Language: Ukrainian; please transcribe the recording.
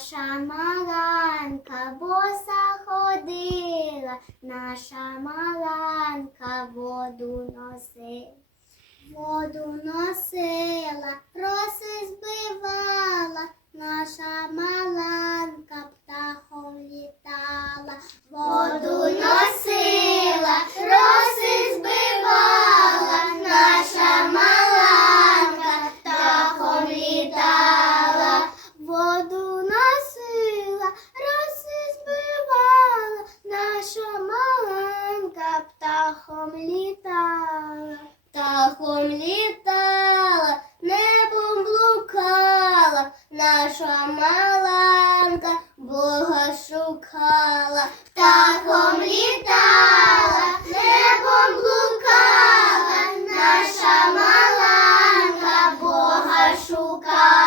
Наша маланка боса ходила, наша маланка воду носила. Воду носила, птахом літала, птахом літала, небом блукала, наша маланка Бога шукала, птахом літала, небом блукала, наша маланка Бога шукала.